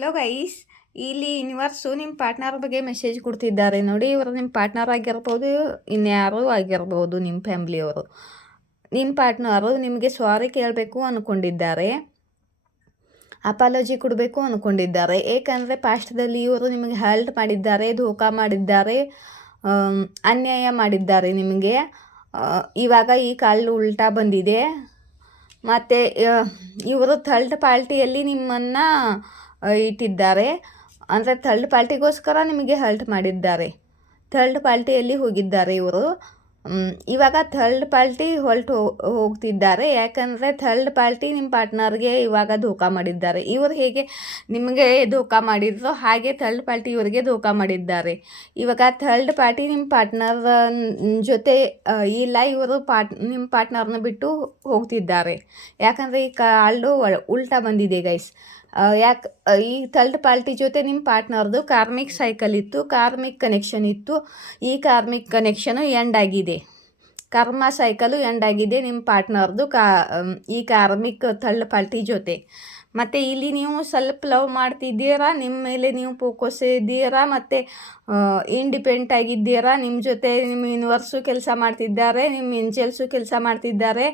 Hello guys, ಇಲ್ಲಿ universe ನಿಮ್ಮ partner ಬಗ್ಗೆ ಮೆಸೇಜ್ ಕೊಡ್ತಿದ್ದಾರೆ ನೋಡಿ. ಇವರು ನಿಮ್ಮ ಪಾರ್ಟ್ನರ್ ಆಗಿರ್ಬೋದು, ಇನ್ಯಾರೂ ಆಗಿರ್ಬೋದು, ನಿಮ್ಮ ಫ್ಯಾಮ್ಲಿಯವರು. ನಿಮ್ಮ ಪಾರ್ಟ್ನರು ನಿಮಗೆ ಸಾರಿ ಕೇಳಬೇಕು ಅಂದ್ಕೊಂಡಿದ್ದಾರೆ, ಅಪಾಲಜಿ ಕೊಡಬೇಕು ಅಂದ್ಕೊಂಡಿದ್ದಾರೆ. ಏಕೆಂದರೆ ಪಾಸ್ಟ್ದಲ್ಲಿ ಇವರು ನಿಮಗೆ ಹರ್ಟ್ ಮಾಡಿದ್ದಾರೆ, ಧೋಕಾ ಮಾಡಿದ್ದಾರೆ, ಅನ್ಯಾಯ ಮಾಡಿದ್ದಾರೆ ನಿಮಗೆ. ಇವಾಗ ಈ ಕಾಲು ಉಲ್ಟಾ ಬಂದಿದೆ. ಮತ್ತು ಇವರು ಥರ್ಡ್ ಪಾರ್ಟಿಯಲ್ಲಿ ನಿಮ್ಮನ್ನು ಇಟ್ಟಿದ್ದಾರೆ. ಅಂದರೆ ಥರ್ಡ್ ಪಾರ್ಟಿಗೋಸ್ಕರ ನಿಮಗೆ ಹರ್ಟ್ ಮಾಡಿದ್ದಾರೆ. ಥರ್ಡ್ ಪಾರ್ಟಿಯಲ್ಲಿ ಹೋಗಿದ್ದಾರೆ ಇವರು. ಇವಾಗ ಥರ್ಡ್ ಪಾರ್ಟಿ ಹೋಗ್ತಿದ್ದಾರೆ. ಯಾಕಂದರೆ ಥರ್ಡ್ ಪಾರ್ಟಿ ನಿಮ್ಮ ಪಾರ್ಟ್ನರ್ಗೆ ಇವಾಗ ಧೋಕಾ ಮಾಡಿದ್ದಾರೆ. ಇವರು ಹೇಗೆ ನಿಮಗೆ ಧೋಕಾ ಮಾಡಿದ್ರು ಹಾಗೆ ಥರ್ಡ್ ಪಾರ್ಟಿ ಇವರಿಗೆ ಧೋಕಾ ಮಾಡಿದ್ದಾರೆ. ಇವಾಗ ಥರ್ಡ್ ಪಾರ್ಟಿ ನಿಮ್ಮ ಪಾರ್ಟ್ನರ್ ಜೊತೆ ಇಲ್ಲ, ಇವರು ನಿಮ್ಮ ಪಾರ್ಟ್ನರ್ನ ಬಿಟ್ಟು ಹೋಗ್ತಿದ್ದಾರೆ. ಯಾಕಂದರೆ ಈ ಕಾಲ್ಡು ಉಲ್ಟಾ ಬಂದಿದೆ ಗೈಸ್. ಈ ಥರ್ಡ್ ಪಾರ್ಟಿ ಜೊತೆ ನಿಮ್ಮ ಪಾರ್ಟ್ನರ್ದು ಕಾರ್ಮಿಕ್ ಸೈಕಲ್ ಇತ್ತು, ಕಾರ್ಮಿಕ್ ಕನೆಕ್ಷನ್ ಇತ್ತು. ಈ ಕಾರ್ಮಿಕ್ ಕನೆಕ್ಷನು ಎಂಡ್ ಆಗಿದೆ. ಕರ್ಮ ಸೈಕಲು ಎಂಡ್ ಆಗಿದೆ ನಿಮ್ಮ ಪಾರ್ಟ್ನರ್ದು ಈ ಕಾರ್ಮಿಕ್ ಥರ್ಡ್ ಪಾರ್ಟಿ ಜೊತೆ. ಮತ್ತು ಇಲ್ಲಿ ನೀವು ಸ್ವಲ್ಪ ಲವ್ ಮಾಡ್ತಿದ್ದೀರಾ, ನಿಮ್ಮ ಮೇಲೆ ನೀವು ಫೋಕಸ್ ಇದ್ದೀರಾ, ಮತ್ತು ಇಂಡಿಪೆಂಡೆಂಟ್ ಆಗಿದ್ದೀರಾ. ನಿಮ್ಮ ಜೊತೆ ನಿಮ್ಮ ಯೂನಿವರ್ಸು ಕೆಲಸ ಮಾಡ್ತಿದ್ದಾರೆ, ನಿಮ್ಮ ಏಂಜಲ್ಸು ಕೆಲಸ ಮಾಡ್ತಿದ್ದಾರೆ.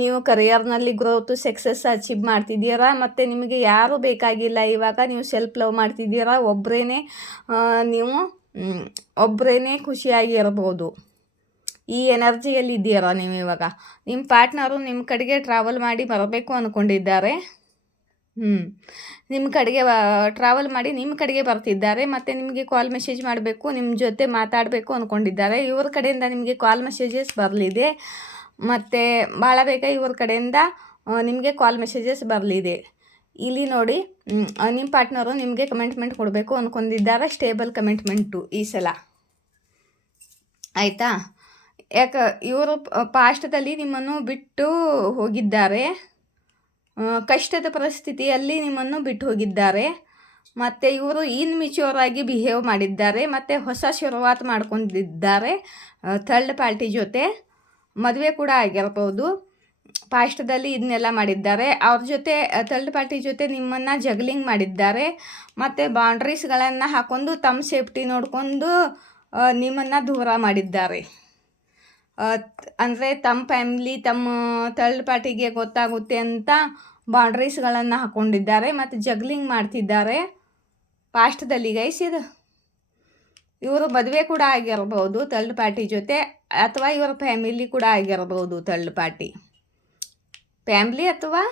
ನೀವು ಕರಿಯರ್ನಲ್ಲಿ ಗ್ರೋತು ಸಕ್ಸಸ್ ಅಚೀವ್ ಮಾಡ್ತಿದ್ದೀರಾ. ಮತ್ತು ನಿಮಗೆ ಯಾರೂ ಬೇಕಾಗಿಲ್ಲ. ಇವಾಗ ನೀವು ಸೆಲ್ಫ್ ಲವ್ ಮಾಡ್ತಿದ್ದೀರಾ. ನೀವು ಒಬ್ಬರೇ ಖುಷಿಯಾಗಿರ್ಬೋದು. ಈ ಎನರ್ಜಿಯಲ್ಲಿ ಇದ್ದೀರಾ ನೀವು ಇವಾಗ. ನಿಮ್ಮ ಪಾರ್ಟ್ನರು ನಿಮ್ಮ ಕಡೆಗೆ ಟ್ರಾವೆಲ್ ಮಾಡಿ ಬರಬೇಕು ಅಂದ್ಕೊಂಡಿದ್ದಾರೆ. ನಿಮ್ಮ ಕಡೆಗೆ ಟ್ರಾವೆಲ್ ಮಾಡಿ ನಿಮ್ಮ ಕಡೆಗೆ ಬರ್ತಿದ್ದಾರೆ. ಮತ್ತು ನಿಮಗೆ ಕಾಲ್ ಮೆಸೇಜ್ ಮಾಡಬೇಕು, ನಿಮ್ಮ ಜೊತೆ ಮಾತಾಡಬೇಕು ಅಂದ್ಕೊಂಡಿದ್ದಾರೆ. ಇವ್ರ ಕಡೆಯಿಂದ ನಿಮಗೆ ಕಾಲ್ ಮೆಸೇಜಸ್ ಬರಲಿದೆ. ಮತ್ತು ಭಾಳ ಬೇಗ ಇವ್ರ ಕಡೆಯಿಂದ ನಿಮಗೆ ಕಾಲ್ ಮೆಸೇಜಸ್ ಬರಲಿದೆ. ಇಲ್ಲಿ ನೋಡಿ, ನಿಮ್ಮ ಪಾರ್ಟ್ನರು ನಿಮಗೆ ಕಮಿಟ್ಮೆಂಟ್ ಕೊಡಬೇಕು ಅಂದ್ಕೊಂಡಿದ್ದಾರೆ. ಸ್ಟೇಬಲ್ ಕಮಿಟ್ಮೆಂಟು ಈ ಸಲ, ಆಯಿತಾ? ಇವರು ಪಾಸ್ಟದಲ್ಲಿ ನಿಮ್ಮನ್ನು ಬಿಟ್ಟು ಹೋಗಿದ್ದಾರೆ. ಕಷ್ಟದ ಪರಿಸ್ಥಿತಿಯಲ್ಲಿ ನಿಮ್ಮನ್ನು ಬಿಟ್ಟು ಹೋಗಿದ್ದಾರೆ. ಮತ್ತು ಇವರು ಇನ್ಮಿಚ್ಯೂರ್ ಆಗಿ ಬಿಹೇವ್ ಮಾಡಿದ್ದಾರೆ. ಮತ್ತು ಹೊಸ ಶುರುವಾತು ಮಾಡ್ಕೊಂಡಿದ್ದಾರೆ ಥರ್ಡ್ ಪಾರ್ಟಿ ಜೊತೆ. ಮದುವೆ ಕೂಡ ಆಗಿರ್ಬೋದು. ಪಾಸ್ಟದಲ್ಲಿ ಇದನ್ನೆಲ್ಲ ಮಾಡಿದ್ದಾರೆ. ಅವ್ರ ಜೊತೆ ಥರ್ಡ್ ಪಾರ್ಟಿ ಜೊತೆ ನಿಮ್ಮನ್ನು ಜಗ್ಲಿಂಗ್ ಮಾಡಿದ್ದಾರೆ. ಮತ್ತು ಬೌಂಡ್ರೀಸ್ಗಳನ್ನು ಹಾಕ್ಕೊಂಡು ತಮ್ಮ ಸೇಫ್ಟಿ ನೋಡಿಕೊಂಡು ನಿಮ್ಮನ್ನು ದೂರ ಮಾಡಿದ್ದಾರೆ. ಅಂದರೆ ತಮ್ಮ ಫ್ಯಾಮ್ಲಿ, ತಮ್ಮ ಥರ್ಡ್ ಪಾರ್ಟಿಗೆ ಗೊತ್ತಾಗುತ್ತೆ ಅಂತ ಬೌಂಡ್ರೀಸ್ಗಳನ್ನು ಹಾಕ್ಕೊಂಡಿದ್ದಾರೆ. ಮತ್ತು ಜಗ್ಲಿಂಗ್ ಮಾಡ್ತಿದ್ದಾರೆ ಪಾಸ್ಟದಲ್ಲಿ ಗೈಸ್. ಇವರು ಮದುವೆ ಕೂಡ ಆಗಿರ್ಬೋದು ಥರ್ಡ್ ಪಾರ್ಟಿ ಜೊತೆ, ಅಥವಾ ಇವರ ಫ್ಯಾಮಿಲಿ ಕೂಡ ಆಗಿರ್ಬೋದು. ಥರ್ಡ್ ಪಾರ್ಟಿ ಫ್ಯಾಮ್ಲಿ ಅಥವಾ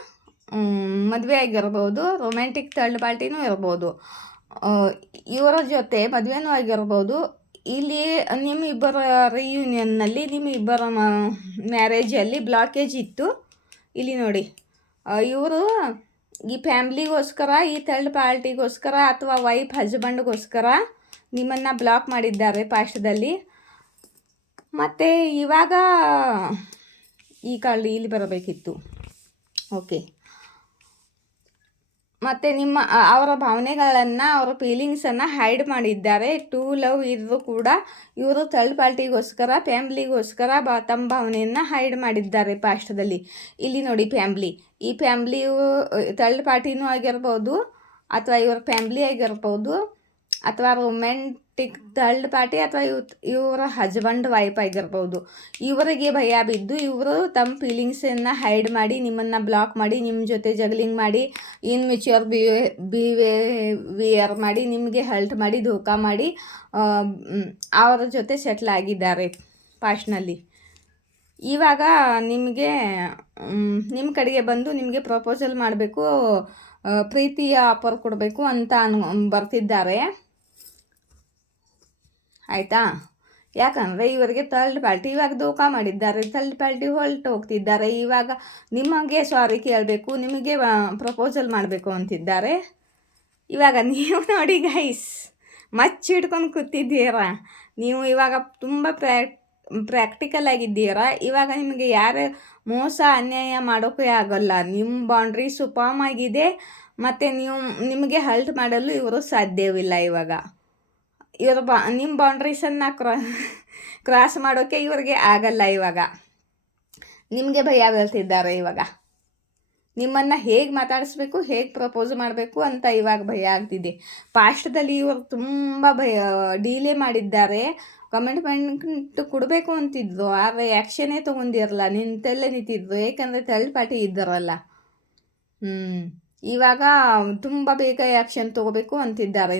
ಮದುವೆ ಆಗಿರ್ಬೋದು. ರೊಮ್ಯಾಂಟಿಕ್ ಥರ್ಡ್ ಪಾರ್ಟಿನೂ ಇರ್ಬೋದು. ಇವರ ಜೊತೆ ಮದುವೆನೂ ಆಗಿರ್ಬೋದು. ಇಲ್ಲಿ ನಿಮ್ಮಿಬ್ಬರ ರಿಯೂನಿಯನ್ನಲ್ಲಿ, ನಿಮ್ಮಿಬ್ಬರ ಮ್ಯಾರೇಜಲ್ಲಿ ಬ್ಲಾಕೇಜ್ ಇತ್ತು. ಇಲ್ಲಿ ನೋಡಿ, ಇವರು ಈ ಫ್ಯಾಮ್ಲಿಗೋಸ್ಕರ, ಈ ಥರ್ಡ್ ಪಾರ್ಟಿಗೋಸ್ಕರ ಅಥವಾ ವೈಫ್ ಹಸ್ಬೆಂಡ್ಗೋಸ್ಕರ ನಿಮ್ಮನ್ನು ಬ್ಲಾಕ್ ಮಾಡಿದ್ದಾರೆ ಪಾಸ್ಟದಲ್ಲಿ. ಮತ್ತು ಇವಾಗ ಈ ಕಾಲ್ ಇಲ್ಲಿ ಬರಬೇಕಿತ್ತು. ಓಕೆ. ಮತ್ತು ಅವರ ಭಾವನೆಗಳನ್ನು, ಅವರ ಫೀಲಿಂಗ್ಸನ್ನು ಹೈಡ್ ಮಾಡಿದ್ದಾರೆ. ಟೂ ಲವ್ ಇದ್ದರೂ ಕೂಡ ಇವರು ಥರ್ಡ್ ಪಾರ್ಟಿಗೋಸ್ಕರ, ಫ್ಯಾಮ್ಲಿಗೋಸ್ಕರ ತಮ್ಮ ಭಾವನೆಯನ್ನು ಹೈಡ್ ಮಾಡಿದ್ದಾರೆ ಪಾಸ್ಟದಲ್ಲಿ. ಇಲ್ಲಿ ನೋಡಿ ಫ್ಯಾಮ್ಲಿ, ಈ ಫ್ಯಾಮ್ಲಿಯು ಥರ್ಡ್ ಪಾರ್ಟಿನೂ ಆಗಿರ್ಬೋದು, ಅಥವಾ ಇವರ ಫ್ಯಾಮ್ಲಿ ಆಗಿರ್ಬೋದು, ಅಥವಾ ರೊಮ್ಯಾಂಟಿಕ್ ಥರ್ಡ್ ಪಾರ್ಟಿ, ಅಥವಾ ಇವರ ಹಸ್ಬೆಂಡ್ ವೈಫ್ ಆಗಿರ್ಬೋದು. ಇವರಿಗೆ ಭಯ ಬಿದ್ದು ಇವರು ತಮ್ಮ ಫೀಲಿಂಗ್ಸನ್ನು ಹೈಡ್ ಮಾಡಿ, ನಿಮ್ಮನ್ನು ಬ್ಲಾಕ್ ಮಾಡಿ, ನಿಮ್ಮ ಜೊತೆ ಜಗ್ಲಿಂಗ್ ಮಾಡಿ, ಇನ್ಮೆಚ್ಯೂರ್ ಬಿಹೇವಿಯರ್ ಮಾಡಿ, ನಿಮಗೆ ಹರ್ಟ್ ಮಾಡಿ, ಧೋಕಾ ಮಾಡಿ ಅವರ ಜೊತೆ ಸೆಟ್ಲ್ ಆಗಿದ್ದಾರೆ ಪಾಸ್ಟ್ನಲ್ಲಿ. ಇವಾಗ ನಿಮ್ಮ ಕಡೆಗೆ ಬಂದು ನಿಮಗೆ ಪ್ರಪೋಸಲ್ ಮಾಡಬೇಕು, ಪ್ರೀತಿಯ ಆಫರ್ ಕೊಡಬೇಕು ಅಂತ ಬರ್ತಿದ್ದಾರೆ, ಆಯಿತಾ? ಯಾಕಂದರೆ ಇವರಿಗೆ ಥರ್ಡ್ ಪಾರ್ಟಿ ಇವಾಗ ಧೋಕಾ ಮಾಡಿದ್ದಾರೆ. ಥರ್ಡ್ ಪಾರ್ಟಿ ಹೋಗ್ತಿದ್ದಾರೆ. ಇವಾಗ ನಿಮಗೆ ಸಾರಿ ಕೇಳಬೇಕು, ನಿಮಗೆ ಪ್ರಪೋಸಲ್ ಮಾಡಬೇಕು ಅಂತಿದ್ದಾರೆ. ಇವಾಗ ನೀವು ನೋಡಿ ಗೈಸ್, ಹಿಡ್ಕೊಂಡು ಕೂತಿದ್ದೀರಾ ನೀವು. ಇವಾಗ ತುಂಬ ಪ್ರಾಕ್ಟಿಕಲ್ ಆಗಿದ್ದೀರಾ. ಇವಾಗ ನಿಮಗೆ ಯಾರು ಮೋಸ ಅನ್ಯಾಯ ಮಾಡೋಕ್ಕೆ ಆಗೋಲ್ಲ. ನಿಮ್ಮ ಬೌಂಡ್ರೀಸು ಫಾರ್ಮ್ ಆಗಿದೆ. ಮತ್ತು ನಿಮಗೆ ಹರ್ಟ್ ಮಾಡಲು ಇವರು ಸಾಧ್ಯವಿಲ್ಲ. ಇವಾಗ ಇವರು ನಿಮ್ಮ ಬೌಂಡ್ರೀಸನ್ನು ಕ್ರಾಸ್ ಮಾಡೋಕ್ಕೆ ಇವರಿಗೆ ಆಗಲ್ಲ. ಇವಾಗ ನಿಮಗೆ ಭಯ ಬೀಳ್ತಿದ್ದಾರೆ ಇವಾಗ. ನಿಮ್ಮನ್ನು ಹೇಗೆ ಮಾತಾಡಿಸ್ಬೇಕು, ಹೇಗೆ ಪ್ರಪೋಸ್ ಮಾಡಬೇಕು ಅಂತ ಇವಾಗ ಭಯ ಆಗ್ತಿದೆ. ಪಾಸ್ಟ್ದಲ್ಲಿ ಇವರು ತುಂಬ ಡೀಲೇ ಮಾಡಿದ್ದಾರೆ. ಕಮಿಟ್ಮೆಂಟ್ ಕೊಡಬೇಕು ಅಂತಿದ್ರು, ಆದರೆ ಆ್ಯಕ್ಷನೇ ತೊಗೊಂಡಿರಲ್ಲ, ನಿಂತಲ್ಲೇ ನಿಂತಿದ್ರು. ಏಕೆಂದರೆ ಥರ್ಡ್ ಪಾರ್ಟಿ ಇದ್ದಾರಲ್ಲ. ಇವಾಗ ತುಂಬ ಬೇಗ ಆ್ಯಕ್ಷನ್ ತೊಗೋಬೇಕು ಅಂತಿದ್ದಾರೆ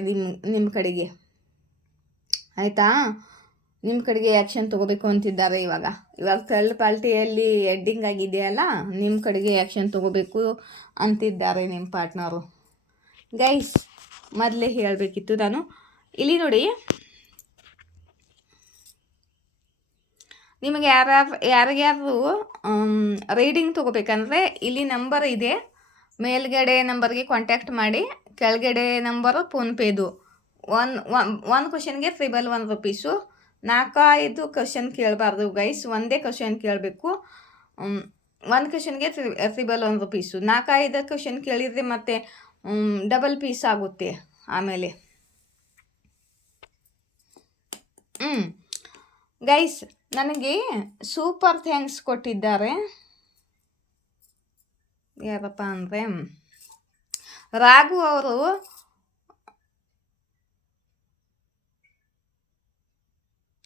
ನಿಮ್ಮ ಕಡೆಗೆ. ಆಯಿತಾ? ನಿಮ್ಮ ಕಡೆಗೆ ಆ್ಯಕ್ಷನ್ ತೊಗೋಬೇಕು ಅಂತಿದ್ದಾರೆ. ಇವಾಗ ಥರ್ಡ್ ಪಾರ್ಟಿಯಲ್ಲಿ ಎಡ್ಡಿಂಗ್ ಆಗಿದೆಯಲ್ಲ, ನಿಮ್ಮ ಕಡೆಗೆ ಆ್ಯಕ್ಷನ್ ತೊಗೋಬೇಕು ಅಂತಿದ್ದಾರೆ ನಿಮ್ಮ ಪಾರ್ಟ್ನರು. ಗೈಸ್, ಮೊದಲೇ ಹೇಳಬೇಕಿತ್ತು ನಾನು. ಇಲ್ಲಿ ನೋಡಿ, ನಿಮಗೆ ಯಾರಿಗ್ಯಾರು ರೀಡಿಂಗ್ ತೊಗೋಬೇಕಂದ್ರೆ ಇಲ್ಲಿ ನಂಬರ್ ಇದೆ. ಮೇಲ್ಗಡೆ ನಂಬರ್ಗೆ ಕಾಂಟ್ಯಾಕ್ಟ್ ಮಾಡಿ. ಕೆಳಗಡೆ ನಂಬರು ಫೋನ್ಪೇದು. ಒಂದು ಕ್ವಶನ್ಗೆ ₹1 4-5 ಕ್ವಶನ್ ಕೇಳಬಾರ್ದು ಗೈಸ್, ಒಂದೇ ಕ್ವಶನ್ ಕೇಳಬೇಕು. ಒಂದು ಕ್ವಶನ್ಗೆ ₹1 4-5 ಕ್ವಶನ್ ಕೇಳಿದರೆ ಮತ್ತೆ ಡಬಲ್ ಪೀಸ್ ಆಗುತ್ತೆ ಆಮೇಲೆ. ಗೈಸ್, ನನಗೆ ಸೂಪರ್ ಥ್ಯಾಂಕ್ಸ್ ಕೊಟ್ಟಿದ್ದಾರೆ. ಯಾರಪ್ಪ ಅಂದರೆ ರಾಘು ಅವರು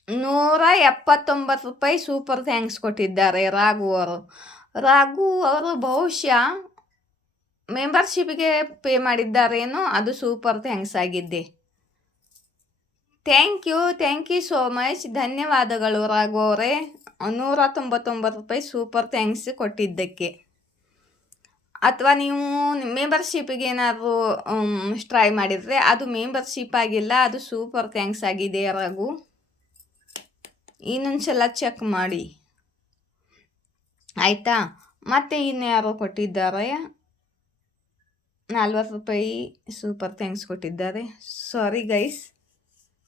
₹179 ಸೂಪರ್ ಥ್ಯಾಂಕ್ಸ್ ಕೊಟ್ಟಿದ್ದಾರೆ. ರಾಘು ಅವರು ಬಹುಶಃ ಮೆಂಬರ್ಶಿಪ್ಗೆ ಪೇ ಮಾಡಿದ್ದಾರೇನೋ, ಅದು ಸೂಪರ್ ಥ್ಯಾಂಕ್ಸ್ ಆಗಿದ್ದೆ. Thank you so much. ಧನ್ಯವಾದಗಳು ರಾಘು ಅವರೇ, ₹199 ಸೂಪರ್ ಥ್ಯಾಂಕ್ಸ್ ಕೊಟ್ಟಿದ್ದಕ್ಕೆ. ಅಥವಾ ನೀವು ಮೆಂಬರ್ಶಿಪ್ಗೆ ಏನಾದರೂ ಟ್ರೈ ಮಾಡಿದರೆ ಅದು ಮೆಂಬರ್ಶಿಪ್ ಆಗಿಲ್ಲ, ಅದು ಸೂಪರ್ ಥ್ಯಾಂಕ್ಸ್ ಆಗಿದೆ ರಾಘು. ಇನ್ನೊಂದ್ಸಲ ಚೆಕ್ ಮಾಡಿ ಆಯಿತಾ? ಮತ್ತು ಇನ್ಯಾರೋ ಕೊಟ್ಟಿದ್ದಾರೆ ₹40 ಸೂಪರ್ ಥ್ಯಾಂಕ್ಸ್ ಕೊಟ್ಟಿದ್ದಾರೆ. ಸಾರಿ ಗೈಸ್,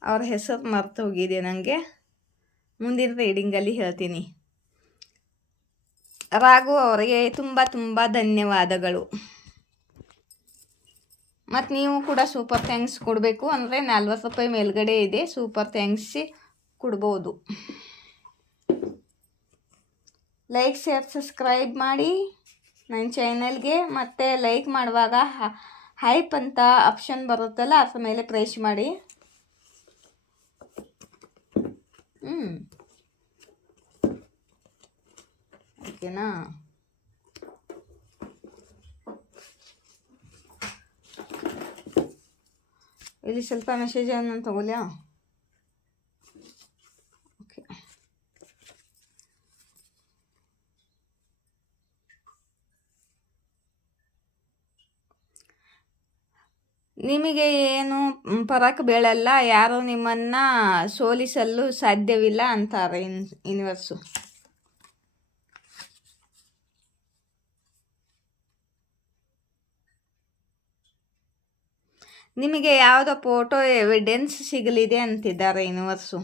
ಅವ್ರ ಹೆಸರು ಮರ್ತು ಹೋಗಿದೆ ನನಗೆ. ಮುಂದಿನ ರೀಡಿಂಗಲ್ಲಿ ಹೇಳ್ತೀನಿ. ರಾಘು ಅವರಿಗೆ ತುಂಬ ಧನ್ಯವಾದಗಳು. ಮತ್ತು ನೀವು ಕೂಡ ಸೂಪರ್ ಥ್ಯಾಂಕ್ಸ್ ಕೊಡಬೇಕು ಅಂದರೆ ₹40 ಮೇಲ್ಗಡೆ ಇದೆ, ಸೂಪರ್ ಥ್ಯಾಂಕ್ಸ್ ಕೊಡ್ಬೋದು. ಲೈಕ್, ಶೇರ್, ಸಬ್ಸ್ಕ್ರೈಬ್ ಮಾಡಿ ನನ್ನ ಚಾನಲ್ಗೆ. ಮತ್ತು ಲೈಕ್ ಮಾಡುವಾಗ ಹೈಪ್ ಅಂತ ಆಪ್ಷನ್ ಬರುತ್ತಲ್ಲ, ಅದ್ರ ಮೇಲೆ ಪ್ರೆಸ್ ಮಾಡಿ. ಓಕೆನಾ? ಇಲ್ಲಿ ಸ್ವಲ್ಪ ಮೆಸೇಜನ್ನು ತಗೊಳ್ಳ. ಓಕೆ, ನಿಮಗೆ ಏನು ಫರಕ್ ಬೀಳಲ್ಲ, ಯಾರು ನಿಮ್ಮನ್ನು ಸೋಲಿಸಲು ಸಾಧ್ಯವಿಲ್ಲ ಅಂತಾರೆ ಯೂನಿವರ್ಸು. ನಿಮಗೆ ಯಾವುದೋ ಫೋಟೋ ಎವಿಡೆನ್ಸ್ ಸಿಗಲಿದೆ ಅಂತಿದ್ದಾರೆ ಯೂನಿವರ್ಸು.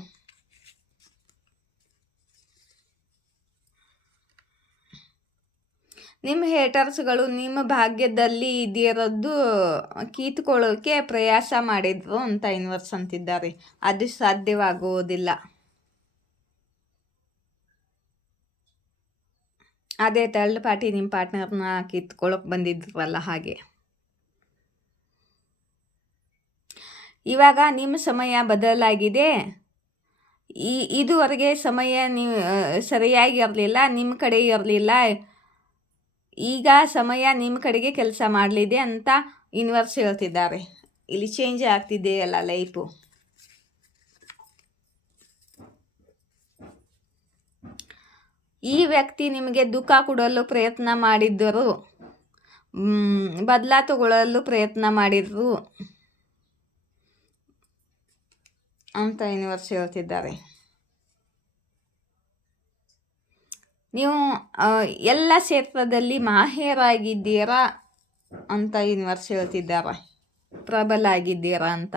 ನಿಮ್ಮ ಹೇಟರ್ಸ್ಗಳು ನಿಮ್ಮ ಭಾಗ್ಯದಲ್ಲಿ ಇದಿರೋದು ಕಿತ್ಕೊಳ್ಳೋಕೆ ಪ್ರಯಾಸ ಮಾಡಿದ್ರು ಅಂತ ಯೂನಿವರ್ಸ್ ಅಂತಿದ್ದಾರೆ. ಅದು ಸಾಧ್ಯವಾಗುವುದಿಲ್ಲ. ಅದೇ ಥರ್ಡ್ ಪಾರ್ಟಿ ನಿಮ್ಮ ಪಾರ್ಟ್ನರ್ನ ಕಿತ್ಕೊಳ್ಳೋಕೆ ಬಂದಿದ್ರಲ್ಲ ಹಾಗೆ. ಇವಾಗ ನಿಮ್ಮ ಸಮಯ ಬದಲಾಗಿದೆ. ಇದುವರೆಗೆ ಸಮಯ ನೀವು ಸರಿಯಾಗಿ ಇರಲಿಲ್ಲ, ನಿಮ್ಮ ಕಡೆ ಇರಲಿಲ್ಲ. ಈಗ ಸಮಯ ನಿಮ್ಮ ಕಡೆಗೆ ಕೆಲಸ ಮಾಡಲಿದೆ ಅಂತ ಯೂನಿವರ್ಸ್ ಹೇಳ್ತಿದ್ದಾರೆ. ಇಲ್ಲಿ ಚೇಂಜ್ ಆಗ್ತಿದೆ ಅಲ್ಲ ಲೈಫು. ಈ ವ್ಯಕ್ತಿ ನಿಮಗೆ ದುಃಖ ಕೊಡಲು ಪ್ರಯತ್ನ ಮಾಡಿದ್ದರು, ಬದಲಾ ತಗೊಳ್ಳಲು ಪ್ರಯತ್ನ ಮಾಡಿದ್ರು ಅಂತ ಯೂನಿವರ್ಸ್ ಹೇಳ್ತಿದ್ದಾರೆ. ನೀವು ಎಲ್ಲ ಕ್ಷೇತ್ರದಲ್ಲಿ ಮಾಹಿರಾಗಿದ್ದೀರಾ ಅಂತ ಯೂನಿವರ್ಸ್ ಹೇಳ್ತಿದ್ದಾರೆ. ಪ್ರಬಲ ಆಗಿದ್ದೀರಾ ಅಂತ.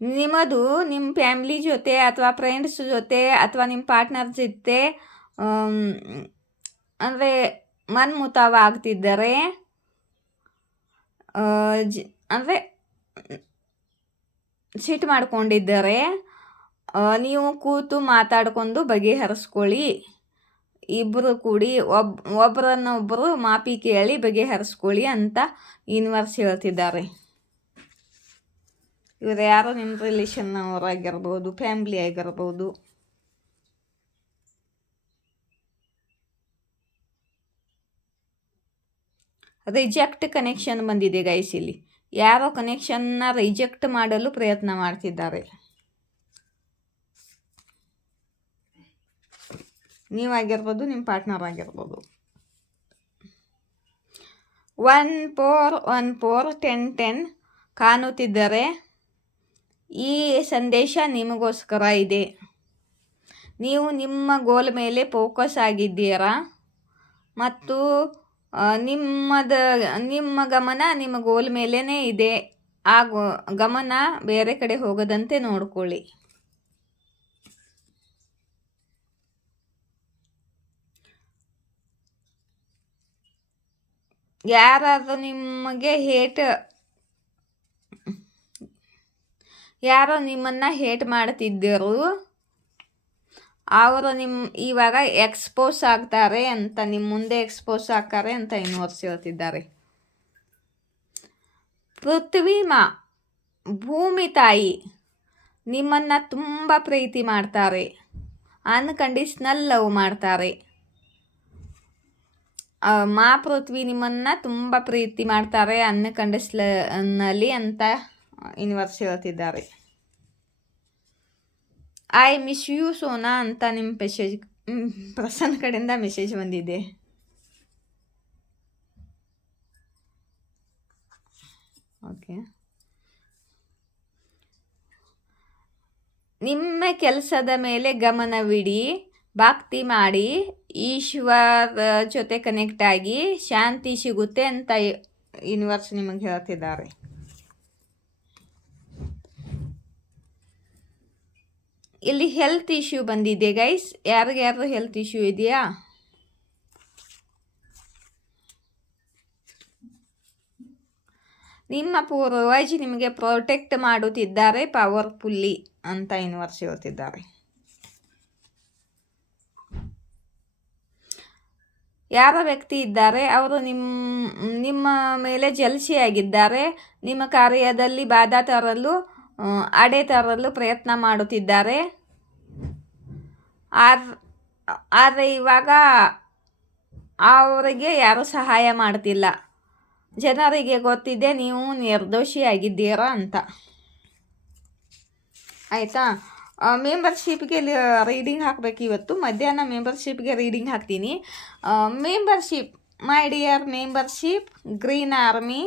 ನಿಮ್ಮದು ನಿಮ್ಮ ಫ್ಯಾಮಿಲಿ ಜೊತೆ ಅಥವಾ ಫ್ರೆಂಡ್ಸ್ ಜೊತೆ ಅಥವಾ ನಿಮ್ಮ ಪಾರ್ಟ್ನರ್ ಜೊತೆ ಅಂದರೆ ಮನ್ಮುತಾವ ಆಗ್ತಿದ್ದಾರೆ. ಅಂದರೆ ಸಿಟ್ಟು ಮಾಡ್ಕೊಂಡಿದ್ದರೆ ನೀವು ಕೂತು ಮಾತಾಡ್ಕೊಂಡು ಬಗೆಹರಿಸ್ಕೊಳ್ಳಿ. ಇಬ್ಬರು ಕೂಡಿ ಒಬ್ಬರನ್ನೊಬ್ಬರು ಮಾಪಿ ಕೇಳಿ ಬಗೆಹರಿಸ್ಕೊಳ್ಳಿ ಅಂತ ಯೂನಿವರ್ಸ್ ಹೇಳ್ತಿದ್ದಾರೆ. ಇವರು ಯಾರೋ ನಿಮ್ಮ ರಿಲೇಷನ್ ಅವರಾಗಿರ್ಬೋದು, ಫ್ಯಾಮಿಲಿ ಆಗಿರ್ಬೋದು. ರಿಜೆಕ್ಟ್ ಕನೆಕ್ಷನ್ ಬಂದಿದೆ ಗೈಸ್. ಇಲ್ಲಿ ಯಾರೋ ಕನೆಕ್ಷನ್ನ ರಿಜೆಕ್ಟ್ ಮಾಡಲು ಪ್ರಯತ್ನ ಮಾಡ್ತಿದ್ದಾರೆ. ನೀವಾಗಿರ್ಬೋದು, ನಿಮ್ಮ ಪಾರ್ಟ್ನರ್ ಆಗಿರ್ಬೋದು. 14141010 ಕಾಣುತ್ತಿದ್ದರೆ ಈ ಸಂದೇಶ ನಿಮಗೋಸ್ಕರ ಇದೆ. ನೀವು ನಿಮ್ಮ ಗೋಲ್ ಮೇಲೆ ಫೋಕಸ್ ಆಗಿದ್ದೀರಾ ಮತ್ತು ನಿಮ್ಮ ಗಮನ ನಿಮ್ಮ ಗೋಲ್ ಮೇಲೇ ಇದೆ. ಆ ಗಮನ ಬೇರೆ ಕಡೆ ಹೋಗದಂತೆ ನೋಡ್ಕೊಳ್ಳಿ. ಯಾರೋ ನಿಮ್ಮನ್ನು ಹೇಟ್ ಮಾಡ್ತಿದ್ದರು, ಅವರು ಇವಾಗ ಎಕ್ಸ್ಪೋಸ್ ಆಗ್ತಾರೆ ಅಂತ, ನಿಮ್ಮ ಮುಂದೆ ಎಕ್ಸ್ಪೋಸ್ ಆಗ್ತಾರೆ ಅಂತ ಯೂನಿವರ್ಸ್ ಹೇಳ್ತಿದ್ದಾರೆ. ಭೂಮಿ ತಾಯಿ ನಿಮ್ಮನ್ನು ತುಂಬ ಪ್ರೀತಿ ಮಾಡ್ತಾರೆ, ಅನ್ಕಂಡೀಷ್ನಲ್ ಲವ್ ಮಾಡ್ತಾರೆ. ಪೃಥ್ವಿ ನಿಮ್ಮನ್ನು ತುಂಬ ಪ್ರೀತಿ ಮಾಡ್ತಾರೆ ಅನ್ಕಂಡೀಷ್ನಲಿ ಅಂತ ಯೂನಿವರ್ಸ್ ಹೇಳ್ತಿದ್ದಾರೆ. ಐ ಮಿಸ್ ಯು ಸೋನಾ ಅಂತ ನಿಮ್ಮ ಪ್ರಸನ್ನ ಕಡೆಯಿಂದ ಮೆಸೇಜ್ ಬಂದಿದೆ. ಓಕೆ, ನಿಮ್ಮ ಕೆಲಸದ ಮೇಲೆ ಗಮನವಿಡಿ, ಭಕ್ತಿ ಮಾಡಿ, ಈಶ್ವರ ಜೊತೆ ಕನೆಕ್ಟ್ ಆಗಿ ಶಾಂತಿ ಸಿಗುತ್ತೆ ಅಂತ ಯೂನಿವರ್ಸ್ ನಿಮಗೆ ಹೇಳ್ತಿದ್ದಾರೆ. ಇಲ್ಲಿ ಹೆಲ್ತ್ ಇಶ್ಯೂ ಬಂದಿದೆ ಗೈಸ್. ಯಾರಿಗ್ಯಾರು ಹೆಲ್ತ್ ಇಶ್ಯೂ ಇದೆಯಾ? ನಿಮ್ಮ ಪೂರ್ವಜ್ ನಿಮಗೆ ಪ್ರೊಟೆಕ್ಟ್ ಮಾಡುತ್ತಿದ್ದಾರೆ ಪವರ್ಫುಲ್ಲಿ ಅಂತ ಯೂನಿವರ್ಸ್ ಹೇಳ್ತಿದ್ದಾರೆ. ಯಾರ ವ್ಯಕ್ತಿ ಇದ್ದಾರೆ ಅವರು ನಿಮ್ಮ ಮೇಲೆ ಜಲ್ಸಿಯಾಗಿದ್ದಾರೆ. ನಿಮ್ಮ ಕಾರ್ಯದಲ್ಲಿ ಬಾಧಾ ತರಲು ಅಡೆ ತರಲು ಪ್ರಯತ್ನ ಮಾಡುತ್ತಿದ್ದಾರೆ. ಆದರೆ ಇವಾಗ ಅವರಿಗೆ ಯಾರೂ ಸಹಾಯ ಮಾಡ್ತಿಲ್ಲ. ಜನರಿಗೆ ಗೊತ್ತಿದೆ ನೀವು ನಿರ್ದೋಷಿಯಾಗಿದ್ದೀರಾ ಅಂತ. ಆಯಿತಾ? ಮೆಂಬರ್ಶಿಪ್ಗೆ ರೀಡಿಂಗ್ ಹಾಕಬೇಕು. ಇವತ್ತು ಮಧ್ಯಾಹ್ನ ಮೆಂಬರ್ಶಿಪ್ಗೆ ರೀಡಿಂಗ್ ಹಾಕ್ತೀನಿ. Membership, my dear membership green army,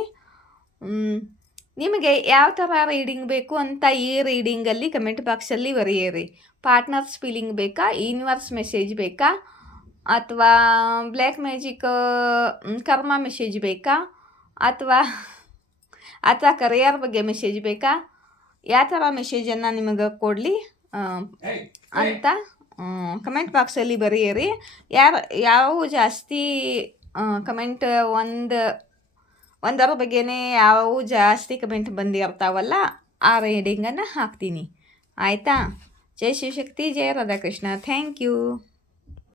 ನಿಮಗೆ ಯಾವ ಥರ ರೀಡಿಂಗ್ ಬೇಕು ಅಂತ ಈ ರೀಡಿಂಗಲ್ಲಿ ಕಮೆಂಟ್ ಬಾಕ್ಸಲ್ಲಿ ಬರೆಯಿರಿ. ಪಾರ್ಟ್ನರ್ಸ್ ಫೀಲಿಂಗ್ ಬೇಕಾ, ಯೂನಿವರ್ಸ್ ಮೆಸೇಜ್ ಬೇಕಾ, ಅಥವಾ ಬ್ಲ್ಯಾಕ್ ಮ್ಯಾಜಿಕ್ ಕರ್ಮ ಮೆಸೇಜ್ ಬೇಕಾ, ಅಥವಾ ಕರಿಯರ್ ಬಗ್ಗೆ ಮೆಸೇಜ್ ಬೇಕಾ, ಯಾವ ಥರ ಮೆಸೇಜನ್ನು ನಿಮಗೆ ಕೊಡಲಿ ಅಂತ ಕಮೆಂಟ್ ಬಾಕ್ಸಲ್ಲಿ ಬರೆಯಿರಿ. ಯಾವ ಜಾಸ್ತಿ ಕಮೆಂಟ್ ಒಂದರ ಬಗ್ಗೆನೇ ಯಾವ ಜಾಸ್ತಿ ಕಮೆಂಟ್ ಬಂದಿರ್ತಾವಲ್ಲ ಆ ರೀಡಿಂಗನ್ನು ಹಾಕ್ತೀನಿ. ಆಯಿತಾ? ಜೈ ಶಿವಶಕ್ತಿ, ಜಯ ರಾಧಾಕೃಷ್ಣ. Thank you.